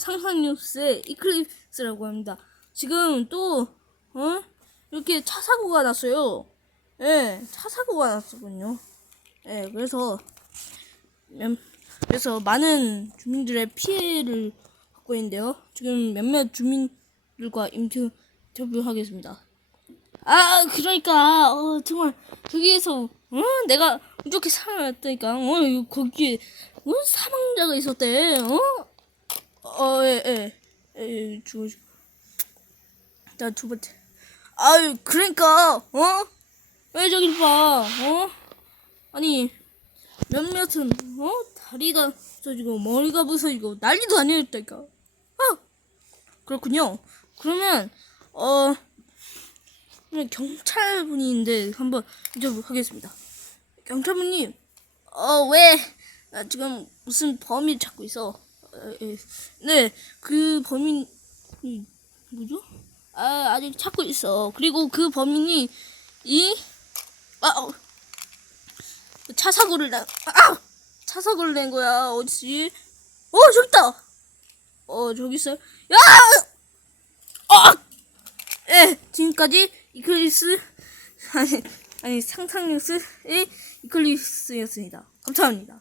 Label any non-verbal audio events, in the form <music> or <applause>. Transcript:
상상뉴스의 이클립스라고 합니다. 지금 또, 어? 이렇게 차 사고가 났어요. 예, 차 사고가 났었군요. 예, 그래서, 몇- 그래서 많은 주민들의 피해를 받고 있는데요. 지금 몇몇 주민들과 인터뷰 인터뷰하겠습니다. 아, 그러니까, 어, 정말, 저기에서, 어, 내가 이렇게 살아났다니까, 어, 거기에, 어, 사망자가 있었대, 어? 어, 예, 예, 예, 죽어, 죽어. 자, 두 번째. 아유, 그러니까, 어? 왜 저길 봐, 어? 아니, 몇몇은, 어? 다리가 부서지고, 머리가 부서지고, 난리도 아니었다니까. 어? 그렇군요. 그러면, 어, 경찰분인데 한번 인터뷰 하겠습니다. 경찰분님, 어, 왜, 나 지금 무슨 범인 찾고 있어? 어, 예. 네, 그 범인이 뭐죠? 아, 아직 찾고 있어. 그리고 그 범인이 이, 아, 어, 차 사고를 나, 아, 차 사고를 낸 거야. 어디지? 어, 저기 있다. 어, 저기 있어. 야, 아, 예, 지금까지 이클리스 <laughs> 아니 아니 상상뉴스의 이클리스였습니다. 감사합니다.